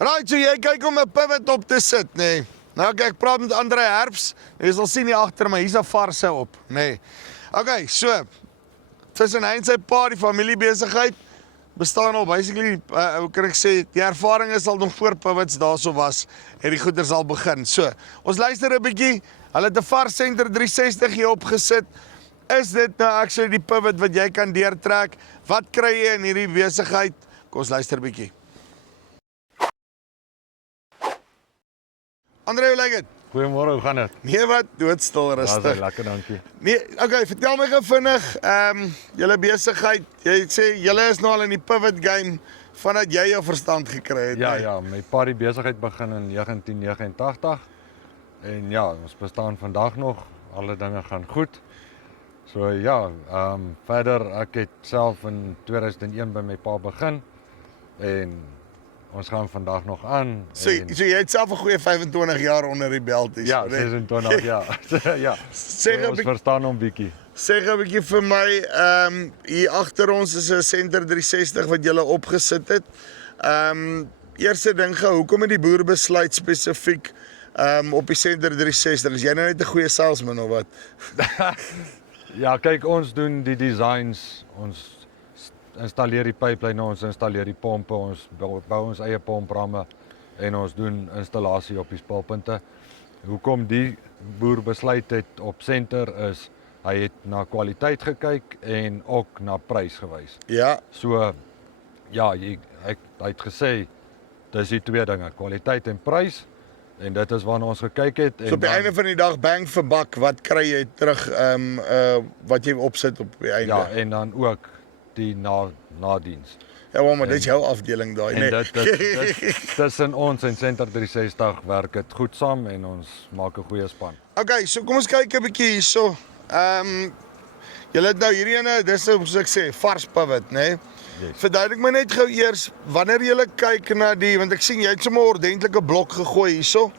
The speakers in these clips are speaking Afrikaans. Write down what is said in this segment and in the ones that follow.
Right, so jy kyk om 'n pivot op te sit, nê. Nee. Nou ek praat met Andre Herbs. Jy sal sien hier agter my, hier's 'n varse op, nê. Nee. Okay, so tussen hy en sy pa, die familiebesigheid bestaan al basically, hoe kan ek sê, die ervaring is al nog voor pivots daarso was en die goeder sal begin. So, ons luister 'n bietjie. Hulle het 'n VAR Center 360 hier opgesit. Is dit nou actually die pivot wat jy kan deurtrek? Wat kry jy in hierdie besigheid? Kom ons luister 'n bietjie. Andre, hoe lyk dit? Goeiemôre, hoe gaan dit? Nee wat, doodstil rustig. Ja, lekker, dankie. Nee, okay, vertel my gou vinnig, julle besigheid, jy sê julle is nou al in die pivot game vandat jy jou verstand gekry het. Ja, nee? ja, my pa die besigheid begin in 1989 en ja, ons bestaan vandag nog, alle dinge gaan goed. So ja, verder ek het self in 2001 by my pa begin en ons gaan vandag nog aan. So jy het self 'n goeie 25 jaar onder die belt. Ja, 26 ja. Ja. Sê ons verstaan hom bietjie. Sê 'n bietjie vir my, hier agter ons is 'n Center 360 wat jy opgesit het. Eerste ding gou, hoekom het die boer besluit spesifiek op die Center 360? Is jy nou net 'n goeie salesman of wat? Ja, kyk, ons doen die designs, ons installeer die pyplyne, ons installeer die pompe, ons bou ons eie pompramme en ons doen installasie op die spulpunte. Hoekom die boer besluit het op Center is, hy het na kwaliteit gekyk en ook na prys gewys. Ja. So, ja, hy het gesê, dis die twee dinge, kwaliteit en prys, en dit is waarna ons gekyk het. So op die einde van die dag, bang vir bak, wat kry jy terug, wat jy opsit op die einde? Ja, en dan ook die nadiens. Ja, maar dit is jou afdeling daai, en nee. Dit tussen ons en Center 360 werk dit goed saam en ons maak 'n goeie span. Okay, so kom ons kyk 'n bietjie hierso. Julle het nou hierdie ene, dis soos ek sê, vars pivot, né? Nee? Yes. Verduidelik my net gou eers wanneer jy kyk na die, want ek sien jy het sommer 'n ordentlike blok gegooi hierso.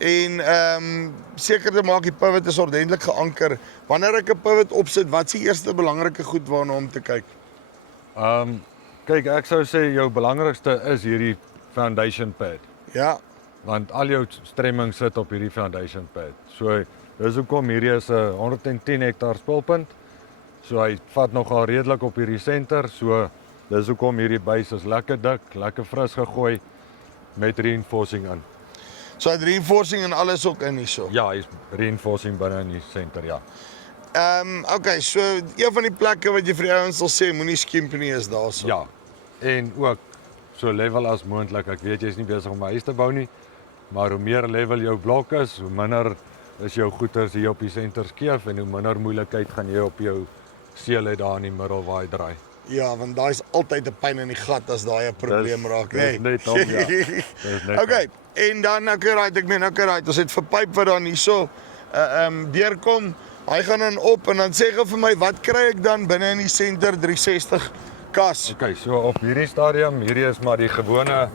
En seker te maak die pivot is ordentlik geanker. Wanneer ek 'n pivot opsit, wat is die eerste belangrike goed waarna om te kyk? Kyk, ek sou sê jou belangrikste is hierdie foundation pad. Ja. Want al jou stremming sit op hierdie foundation pad. So dis hoekom hierdie is 'n 110 hektaar spulpunt. So hy vat nogal redelik op hierdie center. So dis hoekom hierdie base is lekker dik, lekker fris gegooi met reinforcing in. So hy het reinforcing en alles ook in hierso. Ja, hy's reinforcing binne in die center, ja. Okay, so een van die plekke wat jy vir die ouens sal sê, moenie skiemp nie is daarso. Ja. En ook so level as moontlik. Ek weet jy's nie besig om 'n huis te bou nie, maar hoe meer level jou blok is, hoe minder is jou goeders hier op die center skeef en hoe minder moeilikheid gaan jy op jou seel hê daar in die middel waar hy draai. Ja, want daai is altyd 'n pyn in die gat as daai 'n probleem raak, né? Dis net op, ja. Dis net Okay, en dan right, ons het vir pyp wat dan hierso deurkom. Hy gaan dan op en dan sê gou vir my, wat kry ek dan binne in die Center 360 kas? Okay, so op hierdie stadium, hierdie is maar die gewone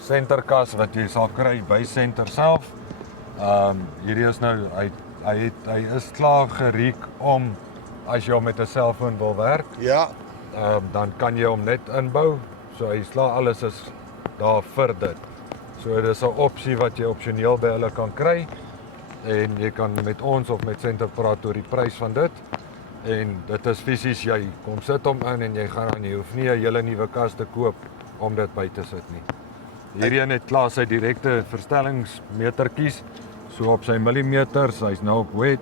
senterkas wat jy sal kry by Center self. Hierdie is nou hy is klaar geriek om as jy hom met 'n selfoon wil werk. Ja. Dan kan jy hom net inbou. So hy sla alles is daar vir dit. So dis 'n opsie wat jy opsioneel by hulle kan kry. En jy kan met ons of met Center praat oor die prys van dit. En dit is fisies, jy kom sit hom in en jy gaan aan, jy hoef nie 'n hele nuwe kas te koop om dit by te sit nie. Hierdie een het klaar sy direkte verstellingsmetertjies, so op sy millimeters, hy's nou op wet,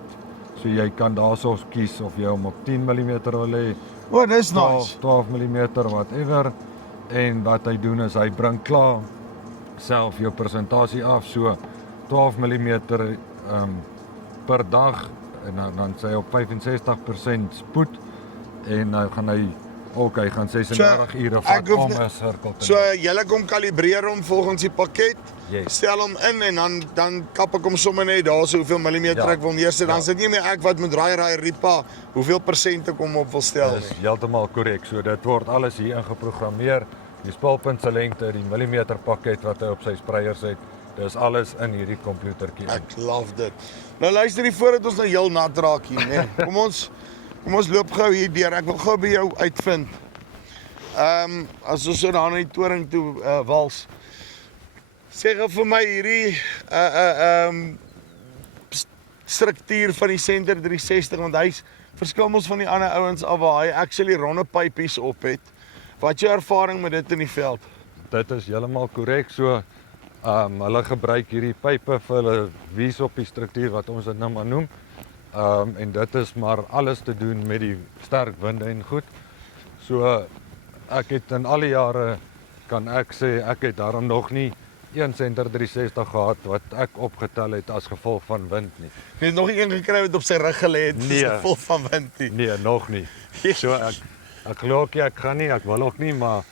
so jy kan daarso kies of jy hom op 10 mm wil hê. Oh, dis nice. 12 mm, whatever. En wat hy doen is, hy bring klaar self jou presentasie af, so 12 mm per dag, en dan sê hy op 65% spoed, en dan gaan hy ook, hy gaan 36 ure vat om 'n sirkel te So julle kom kalibreer hom volgens die pakket, Yes. stel hom in en dan kap ek hom sommer net daar so hoeveel millimeter ek wil neersit, dan sit nie meer ek wat moet raai ripa, hoeveel persent ek hom op wil stel Dis heeltemal korrek, so dit word alles hier ingeprogrammeer, die spulpunt se lengte, die millimeter pakket wat hy op sy spreiers het, dis alles in hierdie komputertjie. Ek love dit. Nou luister hier voordat ons nou heel nat raak hier, né? Kom ons loop gou hier deur. Ek wil gou by jou uitvind. As ons so daar na die toring toe wals. Sê gou vir my hierdie struktuur van die Center 360 want hy's verskil ons van die ander ouens af waar hy actually ronde pypies op het. Wat jou ervaring met dit in die veld? Dit is heeltemal korrek. So hulle gebruik hierdie pype vir hulle wies op die struktuur wat ons dit nou maar noem. En dit is maar alles te doen met die sterk winde en goed. So ek het in al die jare kan ek sê ek het daarom nog nie een Center 360 gehad wat ek opgetel het as gevolg van wind nie. Jy het nog nie een gekry wat op sy rug gelê het Nee. as gevolg van wind nie. Nee, nog nie. So ek glo ook nie, ek gaan nie, ek wil ook nie, maar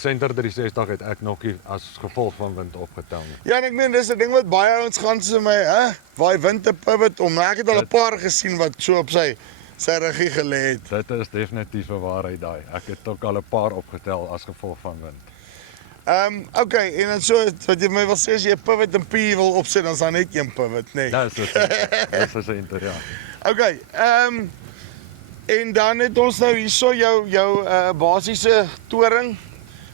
Center 360 het ek nog nie as gevolg van wind opgetel nie. Ja, en ek meen dis 'n ding wat baie ouens gaan sê my, waar wind te pivot om. Maar ek het al 'n paar gesien wat so op sy ruggie gelê het. Dit is definitief 'n waarheid daai. Ek het ook al 'n paar opgetel as gevolg van wind. Okay, en dan so wat jy my wil sê as jy 'n pivot en P wil opsit, dan is daar net een pivot, nee. Dis is 'n inter, ja. Okay, en dan het ons nou hierso jou basiese toring.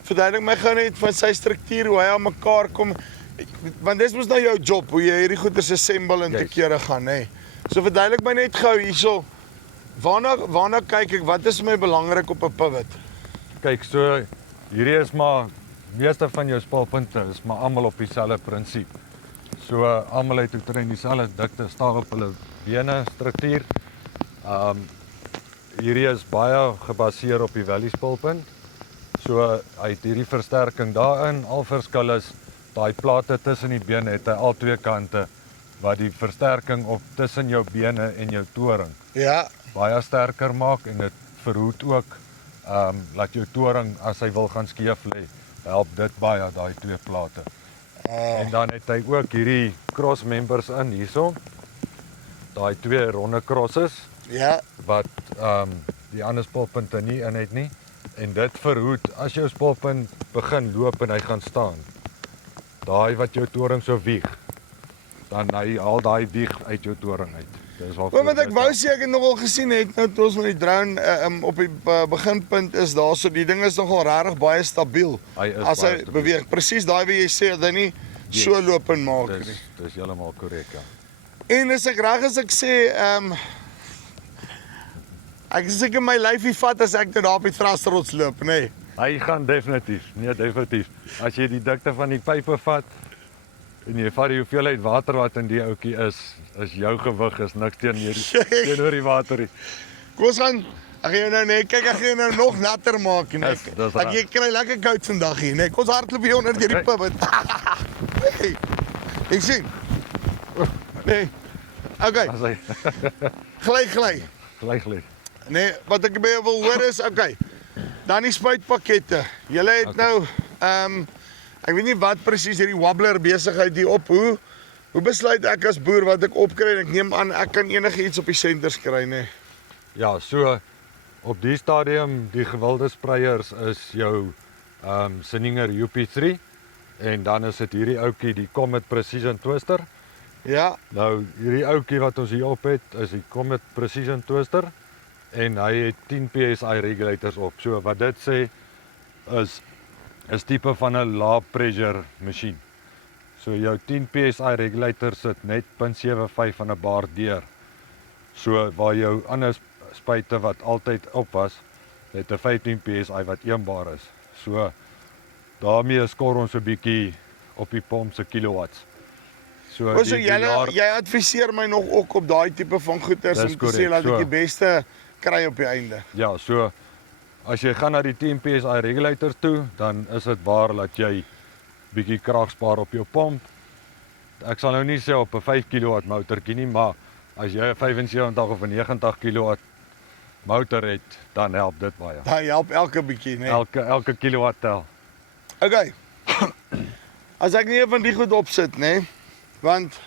Verduidelik my gou net van sy struktuur, hoe hy aan mekaar kom. Want dis mos nou jou job, hoe jy hierdie goeders assemble en te kere gaan, nê. So verduidelik my net gou hierso. Waarna kyk ek? Wat is vir my belangrik op 'n pivot? Kyk, so hierdie is maar meeste van jou spulpunte is maar almal op dieselfde prinsip. So almal het omtrent dieselfde dikte staal op hulle bene struktuur. Hierdie is baie gebaseer op die valley spulpunt. So hy het hierdie versterking daarin. Al verskil is daai plate tussen die bene het hy al twee kante wat die versterking op tussen jou bene en jou toring Ja, baie sterker maak en dit verhoed ook laat jou toring as hy wil gaan skeef lê. Help dit baie daai twee plate. En dan het hy ook hierdie cross members in hierso. Daai twee ronde crosses ja. wat die ander spulpunte nie in het nie. En dit verhoed as jou spulpunt begin loop en hy gaan staan. Daai wat jou toring so wieg, dan hy haal daai wieg uit jou toring uit. Dis waarvoor. Want ek wou sê ek het nogal gesien het nou toe ons met die drone op die beginpunt is daarso die ding is nogal regtig baie stabiel. Hy is As hy baie stabiel. beweeg, presies daai wat jy sê dat hy nie so loop en maak nie. Dis heeltemal korrek, ja. En as ek reg as ek sê ek is seker my lyfie vat as ek net daar op die thrustrods loop, nê. Nee. Hy gaan definitief. Nee, definitief. As jy die dikte van die pype vat en jy vat die hoeveelheid water wat in die ouetjie is jou gewig is niks teenoor die water nie. Kom ons gaan ek gaan jou nou net kyk, ek gaan jou nou nog natter maak nie. Dis Ek jy kry lekker koud vandag hier, nê. Kom ons hardloop hier onder hierdie pivot. Hey. Ek sien. Nee. Okay. As hy Gly. Nee, wat ek by jou wil hoor is, okay. Dan die spuitpakkette. Julle het nou ek weet nie wat presies hierdie wobbler besigheid hier op. Hoe besluit ek as boer wat ek opkry en ek neem aan ek kan enigiets op die senters kry, nê? Ja, so op die stadium die gewilde spreiers is jou Sininger UP3 en dan is dit hierdie ouetjie die Comet Precision Twister. Ja, Nou hierdie ouetjie wat ons hier op het is die Comet Precision Twister en hy het 10 PSI regulators op. So wat dit sê is tipe van 'n low pressure masjien. So jou 10 PSI regulator sit net 0.75 van 'n bar deur. So waar jou ander spuite wat altyd op was, het 'n 15 PSI wat 1 bar is. So daarmee skor ons 'n bietjie op die pomp se kilowatts. So jy adviseer my nog ook op daai tipe van goeders om te sê dat ek die beste kry op die einde. Ja, so as jy gaan na die 10 PSI regulator toe, dan is dit waar dat jy bietjie krag spaar op jou pomp. Ek sal nou nie sê op 'n 5 kW motortjie nie, maar as jy 'n 75 of 'n 90 kW motor het, dan help dit baie. Daai help elke bietjie, né? Elke kilowatt tel. Okay. As ek nie van die goed opsit, né? Want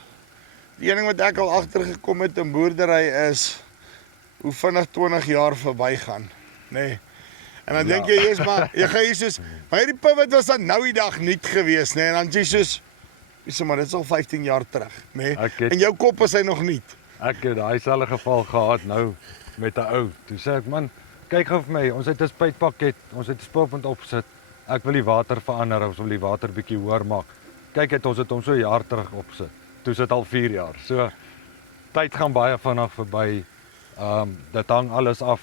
die een ding wat ek al agtergekom het in boerdery is hoe vinnig 20 jaar verbygaan, né? En dan dink jy jy's maar jy gaan hier soos maar hierdie pivot was dan nou die dag nuut geweest, né? En dan jy soos dis maar dit is al 15 jaar terug, né? En jou kop is hy nog nuut. Ek het daai selfde geval gehad nou met 'n ou. Toe sê ek, man, kyk gou vir my, ons het 'n spuitpakket, ons het 'n spulpunt opgesit. Ek wil die water verander, ons wil die water bietjie hoër maak. kyk ons het hom so 'n jaar terug opsit. Toe sit al 4 jaar. So tyd gaan baie vinnig verby. Dit hang alles af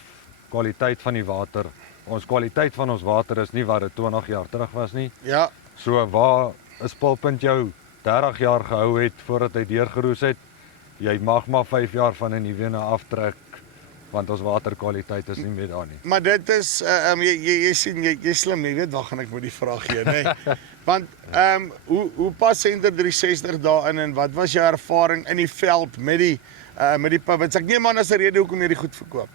kwaliteit van die water. Ons kwaliteit van ons water is nie wat dit 20 jaar terug was nie. Ja, So waar 'n spulpunt jou 30 jaar gehou het voordat hy deurgeroes het, jy mag maar 5 jaar van 'n nuwe aftrek want ons waterkwaliteit is nie meer daar nie. maar dit is jy sien jy slim, jy weet waar gaan ek met die vraag gee, nê? Want hoe pas Senter 360 daarin en wat was jou ervaring in die veld met die pivots? Ek neem aan as 'n rede hoekom jy die goed verkoop.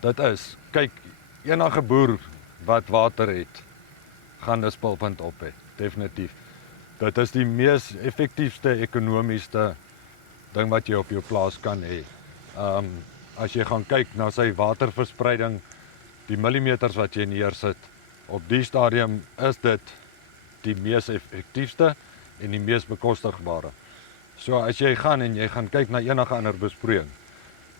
Dit is, kyk, enige boer wat water het, gaan 'n spulpunt op hê, definitief. Dit is die mees effektiefste ekonomiesste ding wat jy op jou plaas kan hê. As jy gaan kyk na sy waterverspreiding, die millimeters wat jy neersit, op die stadium is dit die mees effektiefste en die mees bekostigbare. So as jy gaan kyk na enige ander besproeiing,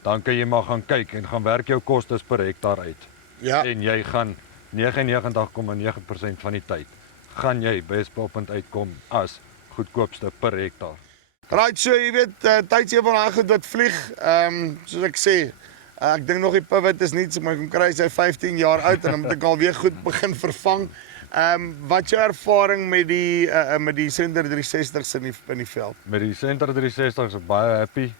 dan kan jy maar gaan kyk en gaan werk jou kostes per hektaar uit. Ja. En jy gaan 99,9% van die tyd gaan jy by 'n spulpunt uitkom as goedkoopste per hektaar. Right, so jy weet, tydjie van daai goed wat vlieg, soos ek sê, ek dink nog die pivot is nie, so maar ek kan kry sy 15 jaar oud en dan moet ek alweer goed begin vervang. Wat is jou ervaring met die Senter 360's in die veld? Met die Senter 360 is ek baie happy.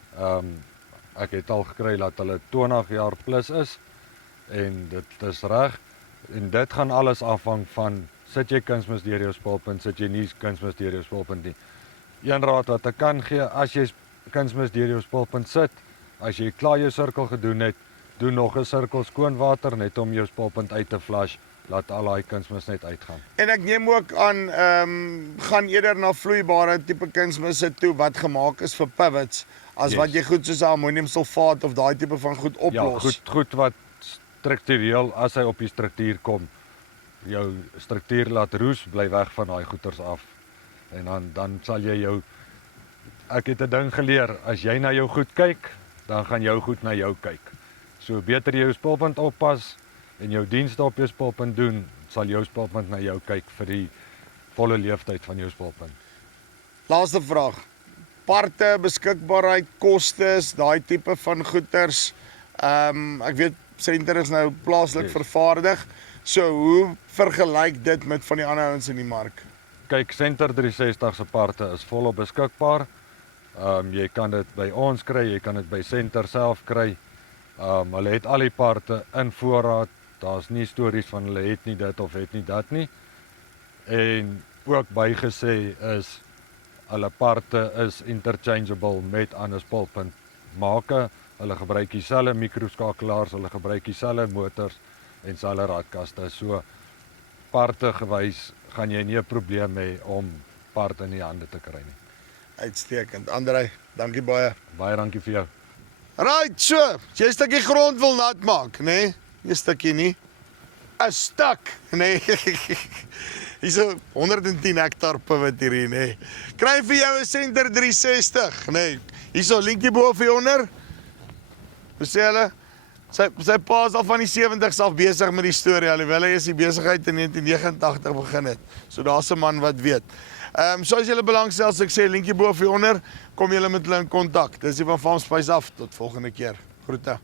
Ek het al gekry dat hulle 20 jaar plus is en dit is reg. En dit gaan alles afhang van sit jy kunsmis deur jou spulpunt, sit jy nie kunsmis deur jou spulpunt nie. Een raad wat ek kan gee, as jy kunsmis deur jou spulpunt sit, as jy klaar jou sirkel gedoen het, doen nog 'n sirkel skoon water net om jou spulpunt uit te flush, laat al daai kunsmis net uitgaan. En ek neem ook aan, gaan eerder na vloeibare tipe kunsmisse toe wat gemaak is vir pivots, as wat jy goed soos ammoniumsulfaat of daai tipe van goed oplos. Ja, goed wat struktureel, as hy op die struktuur kom, jou struktuur laat roes, bly weg van daai goeters af. En dan sal jy ek het 'n ding geleer, as jy na jou goed kyk, dan gaan jou goed na jou kyk. So beter jy jou spulpunt oppas en jou dienste op jou spulpunt doen, sal jou spulpunt na jou kyk vir die volle leeftyd van jou spulpunt. Laaste vraag. Parte, beskikbaarheid, kostes, daai tipe van goeders. Ek weet Senter is nou plaaslik vervaardig. So hoe vergelyk dit met van die ander ouens in die mark? Kyk, Senter 360 se parte is volop beskikbaar. Jy kan dit by ons kry, jy kan dit by Senter self kry. Hulle het al die parte in voorraad. Daar's nie stories van hulle het nie dit of het nie dat nie. En ook bygesê is hulle parte is interchangeable met ander spulpuntmake. Hulle gebruik dieselfde mikroskakelaars, hulle gebruik dieselfde motors en dieselfde raadkaste. So parte gewys gaan jy nie 'n probleem hê om parte in die hande te kry nie. Uitstekend. Andrei, dankie baie. Baie dankie vir jou. Right, so, as jy 'n stukkie grond wil nat maak, nê? Nie 'n stukkie nie. 'n Stuk, nê? Hierso 110 hektaar pivot hierdie, nê. Kry vir jou 'n Senter 360, nê. Hierso linkie bo of hieronder. Hoe sê hulle? Sy pa is al van die 70's af besig met die storie, alhoewel hy is die besigheid in 1989 begin het. So daar's 'n man wat weet. So as julle belangstel, as ek sê linkie bo of hieronder, kom julle met hulle in kontak. Dis die van Farm Spice af. Tot volgende keer. Groete.